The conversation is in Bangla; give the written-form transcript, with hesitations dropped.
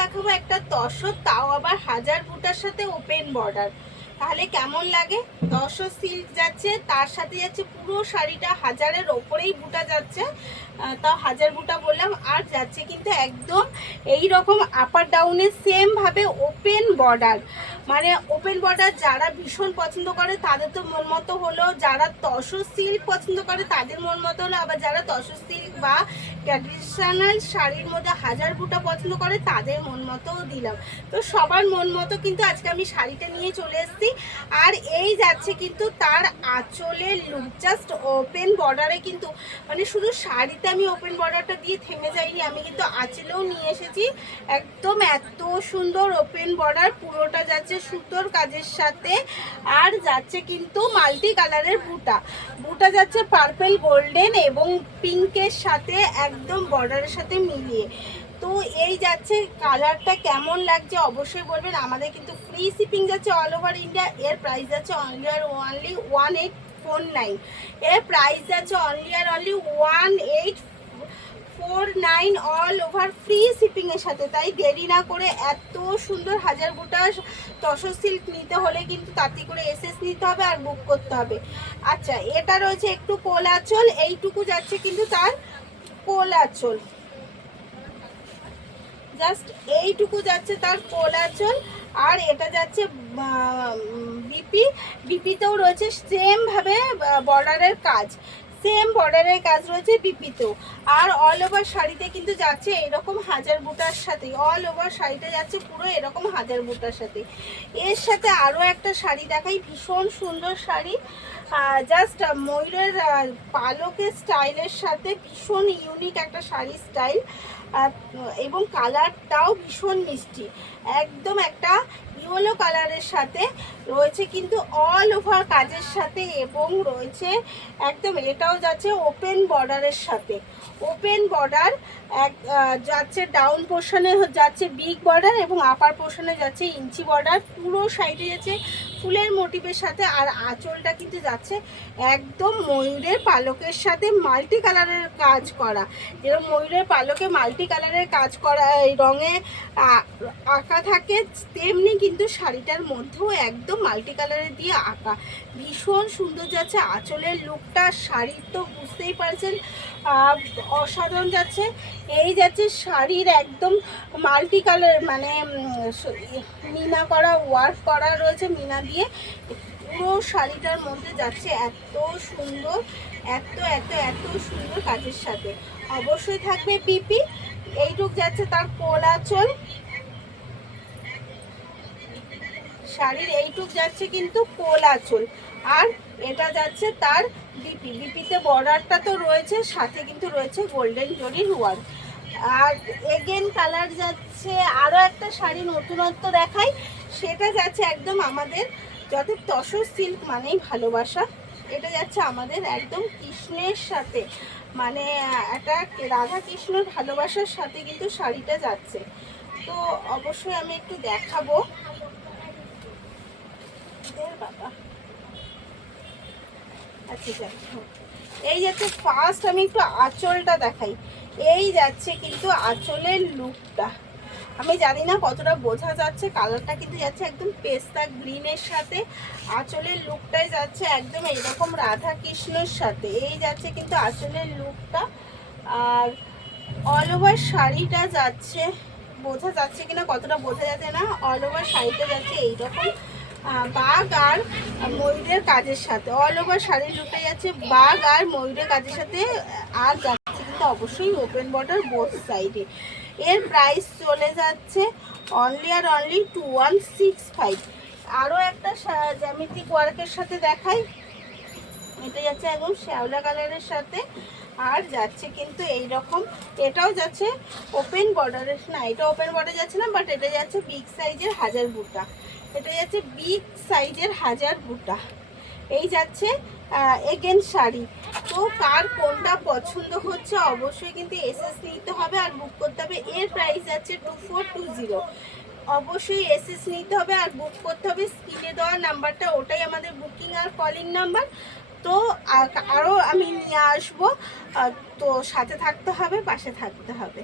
দেখাবো একটা তসর, তাও আবার হাজার বুটার সাথে ওপেন বর্ডার। তাহলে কেমন লাগে? তসর সিল্ক যাচ্ছে, তার সাথে যাচ্ছে পুরো শাড়িটা হাজারের ওপরেই বুটা যাচ্ছে, তাও হাজার বুটা বললাম। আর যাচ্ছে কিন্তু একদম এই রকম আপার ডাউনে সেম ভাবে ওপেন বর্ডার। মানে ওপেন বর্ডার যারা ভীষণ পছন্দ করে তাদের তো মন মতো হলো, যারা তসর সিল্ক পছন্দ করে তাদের মন মতো হলো, আবার যারা তসর সিল্ক বা ট্র্যাডিশনাল শাড়ির মধ্যে হাজার বুটা পছন্দ করে তাদের মন মতোও দিলাম। তো সবার মন মতো কিন্তু আজকে আমি শাড়িটা নিয়ে চলে এসেছি। আর এই যাচ্ছে কিন্তু তার আঁচলের লুক, জাস্ট ওপেন বর্ডারে কিন্তু, মানে শুধু শাড়িতে আমি ওপেন বর্ডারটা দিয়ে থেমে যাইনি, আমি কিন্তু আঁচলেও নিয়ে এসেছি একদম এত সুন্দর ওপেন বর্ডার। পুরোটা যাচ্ছে সুতোর কাজের সাথে, আর যাচ্ছে কিন্তু মাল্টি কালারের বুটা। বুটা যাচ্ছে পার্পল গোল্ডেন এবং পিঙ্কের সাথে একদম বর্ডারের সাথে মিলিয়ে। তো এই যাচ্ছে কালারটা কেমন লাগছে অবশ্যই বলবেন। আমাদের কিন্তু ফ্রি শিপিং যাচ্ছে অল ওভার ইন্ডিয়া। এর প্রাইস যাচ্ছে অনলি আর অনলি 1849। এর প্রাইস যাচ্ছে অনলি আর অনলি 1849 অল ওভার ফ্রি শিপিংয়ের সাথে। তাই দেরি না করে এত সুন্দর হাজার বুটা তসর সিল্ক নিতে হলে কিন্তু তাড়াতাড়ি করে এসএস নিতে হবে আর বুক করতে হবে। আচ্ছা, এটা রয়েছে একটু কোল আঁচল, এইটুকু যাচ্ছে কিন্তু তার কোল আঁচল, জাস্ট এইটুকু যাচ্ছে তার কোল আঁচল। আর এটা যাচ্ছে বিপিতেও রয়েছে সেম ভাবে বর্ডারের কাজ, সেম বর্ডারের কাজ রয়েছে বিপিতেও। আর অল ওভার শাড়িতে কিন্তু যাচ্ছে এরকম হাজার বুটার সাথে, অল ওভার শাড়িটা যাচ্ছে পুরো এরকম হাজার বুটার সাথে। এর সাথে আরও একটা শাড়ি দেখাই, ভীষণ সুন্দর শাড়ি, জাস্ট ময়ূরের পালকের স্টাইলের সাথে ভীষণ ইউনিক একটা শাড়ি স্টাইল, এবং কালারটাও ভীষণ মিষ্টি, একদম একটা ইয়েলো কালারের সাথে রয়েছে কিন্তু অল ওভার কাজের সাথে, এবং রয়েছে একদম এটাও যাচ্ছে ওপেন বর্ডারের সাথে। ওপেন বর্ডার যাচ্ছে, ডাউন পোর্শনে যাচ্ছে বিগ বর্ডার এবং আপার পোর্শনে যাচ্ছে ইঞ্চি বর্ডার। পুরো সাইডে যাচ্ছে ফুলের মোটিভের সাথে, আর আঁচলটা কিন্তু যাচ্ছে একদম ময়ূরের পালকের সাথে মাল্টি কালারের কাজ করা। যেরকম ময়ূরের পালকে মাল্টি কালারের কাজ করা এই রঙে আঁকা থাকে, তেমনি কিন্তু শাড়িটার মধ্যেও একদম মাল্টি কালারের দিয়ে আঁকা, ভীষণ সুন্দর যাচ্ছে আঁচলের লুকটা। শাড়ির তো বুঝতেই পারছেন অসাধারণ যাচ্ছে। এই যাচ্ছে শাড়ির একদম মাল্টি কালার, মানে মিনা করা ওয়ার্ক করা রয়েছে মিনা দিয়ে, পুরো শাড়িটার মধ্যে যাচ্ছে এত সুন্দর, এত এত এত সুন্দর কাজের সাথে। অবশ্যই থাকবে পিপি। এইটুক যাচ্ছে তার কোল আঁচল, শাড়ির এইটুক যাচ্ছে কিন্তু কোল আঁচল। আর এটা যাচ্ছে তার বিপিতে বর্ডারটা তো রয়েছে, সাথে কিন্তু রয়েছে গোল্ডেন জরির ওয়ার্ক। আর এগেন কালার যাচ্ছে, আরও একটা শাড়ি নতুনত্ব দেখাই, সেটা যাচ্ছে একদম আমাদের, যত তসর সিল্ক মানেই ভালোবাসা, এটা যাচ্ছে আমাদের একদম কৃষ্ণের সাথে, মানে একটা রাধা কৃষ্ণর ভালোবাসার সাথে কিন্তু শাড়িটা যাচ্ছে। তো অবশ্যই আমি একটু দেখাবো বাবা। আচ্ছা, এই যাচ্ছে ফার্স্ট আমি একটু আঁচলটা দেখাই। এই যাচ্ছে কিন্তু আঁচলের লুকটা, আমি জানি না কতটা বোঝা যাচ্ছে, কালারটা কিন্তু যাচ্ছে একদম পেস্তা গ্রিনের সাথে, আঁচলের লুকটাই যাচ্ছে একদম এইরকম রাধা কৃষ্ণের সাথে। এই যাচ্ছে কিন্তু আঁচলের লুকটা। আর অল ওভার শাড়িটা যাচ্ছে, বোঝা যাচ্ছে কিনা কতটা বোঝা যাচ্ছে না, অল ওভার শাড়িটা যাচ্ছে এইরকম বাঘ আর ময়ূরের কাজের সাথে, অল ওভার শাড়ির লুকটা যাচ্ছে বাঘ আর ময়ূরের কাজের সাথে। আর যাচ্ছে কিন্তু অবশ্যই ওপেন বর্ডার বোথ সাইডে। এর প্রাইস চলে যাচ্ছে অনলি আর অনলি 2165। আরও একটা জ্যামিতিক ওয়ার্কের সাথে দেখাই, এটা যাচ্ছে একদম শ্যাওলা কালারের সাথে, আর যাচ্ছে কিন্তু এই রকম, এটাও যাচ্ছে ওপেন বর্ডারের, না এটা ওপেন বর্ডার যাচ্ছে না, বাট এটা যাচ্ছে বিগ সাইজের হাজার বুটা, এটা যাচ্ছে বিগ সাইজের হাজার বুটা। এই যাচ্ছে এগেন শাড়ি। তো কার কোনটা পছন্দ হচ্ছে অবশ্যই কিন্তু এসএস নিতে হবে আর বুক করতে হবে। এর প্রাইস যাচ্ছে 2420। অবশ্যই এসএস নিতে হবে আর বুক করতে হবে। স্ক্রিনে দেওয়া নাম্বারটা ওটাই আমাদের বুকিং আর কলিং নাম্বার। তো আরও আমি নিয়ে আসবো, তো সাথে থাকতে হবে, পাশে থাকতে হবে।